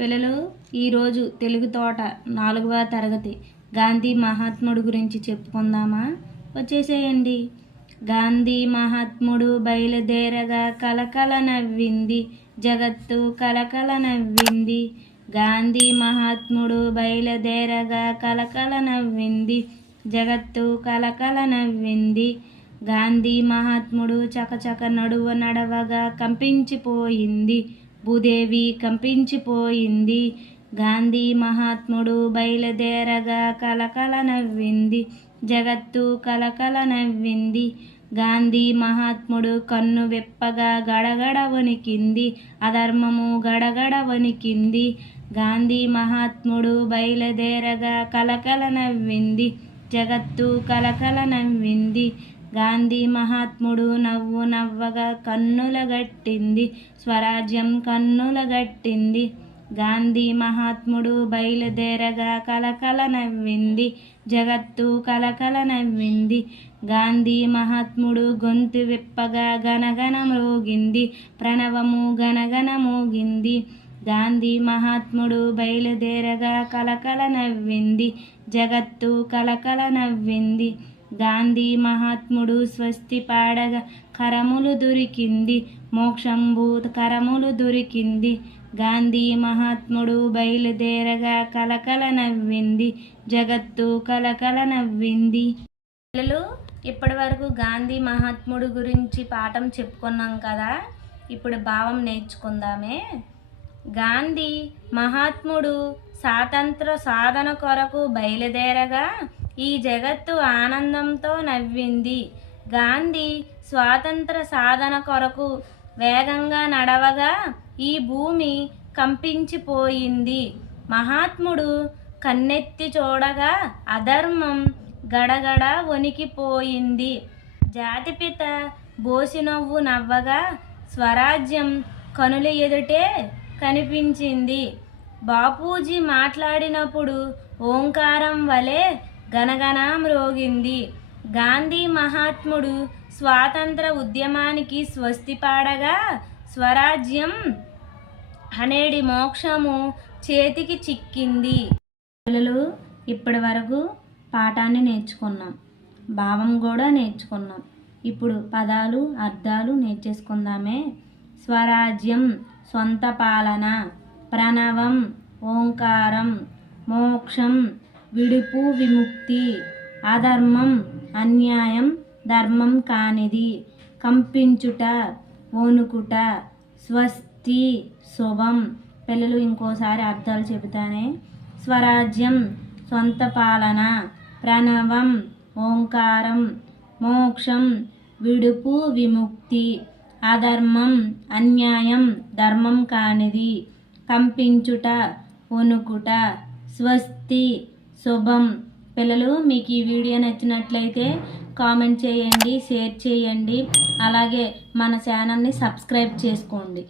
పిల్లలు ఈరోజు తెలుగు తోట నాలుగవ తరగతి. గాంధీ మహాత్ముడు గురించి చెప్పుకుందామా? వచ్చేసేయండి. గాంధీ మహాత్ముడు బయలుదేరగా కలకల నవ్వింది. జగత్తు కలకల నవ్వింది. గాంధీ మహాత్ముడు బయలుదేరగా కలకల నవ్వింది. జగత్తు కలకల నవ్వింది. గాంధీ మహాత్ముడు చకచక నడువ నడవగా కంపించిపోయింది. భూదేవి కంపించిపోయింది. గాంధీ మహాత్ముడు బయలుదేరగా కలకల నవ్వింది. జగత్తు కలకల నవ్వింది. గాంధీ మహాత్ముడు కన్ను విప్పగా గడగడ వణికింది. అధర్మము గడగడ వణికింది. గాంధీ మహాత్ముడు బయలుదేరగా కలకల నవ్వింది. జగత్తు కలకల నవ్వింది. గాంధీ మహాత్ముడు నవ్వు నవ్వగా కన్నుల గట్టింది స్వరాజ్యం కన్నుల గట్టింది. గాంధీ మహాత్ముడు బయలుదేరగా కలకల నవ్వింది జగత్తు కలకల నవ్వింది. గాంధీ మహాత్ముడు గొంతు విప్పగా గనగన మోగింది ప్రణవము గనగన మోగింది. గాంధీ మహాత్ముడు బయలుదేరగా కలకల నవ్వింది జగత్తు కలకల నవ్వింది. గాంధీ మహాత్ముడు స్వస్తి పాడగా కరములు దొరికింది మోక్షంబు కరములు దొరికింది. గాంధీ మహాత్ముడు బయలుదేరగా కలకల నవ్వింది జగత్తు కలకల నవ్వింది. పిల్లలు ఇప్పటి వరకు గాంధీ మహాత్ముడు గురించి పాఠం చెప్పుకున్నాం కదా ఇప్పుడు భావం నేర్చుకుందామే. గాంధీ మహాత్ముడు స్వాతంత్ర సాధన కొరకు బయలుదేరగా ఈ జగత్తు ఆనందంతో నవ్వింది. గాంధీ స్వాతంత్ర సాధన కొరకు వేగంగా నడవగా ఈ భూమి కంపించిపోయింది. మహాత్ముడు కన్నెత్తి చూడగా అధర్మం గడగడ వణికిపోయింది. జాతిపిత బోసినవ్వు నవ్వగా స్వరాజ్యం కనుల ఎదుటే కనిపించింది. బాపూజీ మాట్లాడినప్పుడు ఓంకారం వలె గనగన మ్రోగింది గాంధీ మహాత్ముడు స్వాతంత్ర ఉద్యమానికి స్వస్తి పాడగా స్వరాజ్యం అనేడి మోక్షము చేతికి చిక్కింది. పిల్లలు ఇప్పటి వరకు పాఠాన్ని నేర్చుకున్నాం. భావం కూడా నేర్చుకున్నాం. ఇప్పుడు పదాలు అర్థాలు నేర్చేసుకుందామే. స్వరాజ్యం సొంత పాలన ప్రణవం ఓంకారం మోక్షం విడుపు విముక్తి అధర్మం అన్యాయం ధర్మం కానిది. కంపించుట ఓనుకుట స్వస్తి శుభం. పిల్లలు ఇంకోసారి అర్థాలు చెబుతానే. స్వరాజ్యం సొంత పాలన ప్రణవం ఓంకారం మోక్షం విడుపు విముక్తి అధర్మం అన్యాయం ధర్మం కానిది. కంపించుట వణుకుట స్వస్తి శుభం. పిల్లలు మీకు ఈ వీడియో నచ్చినట్లయితే కామెంట్ చేయండి షేర్ చేయండి. అలాగే మన ఛానల్ని సబ్స్క్రైబ్ చేసుకోండి.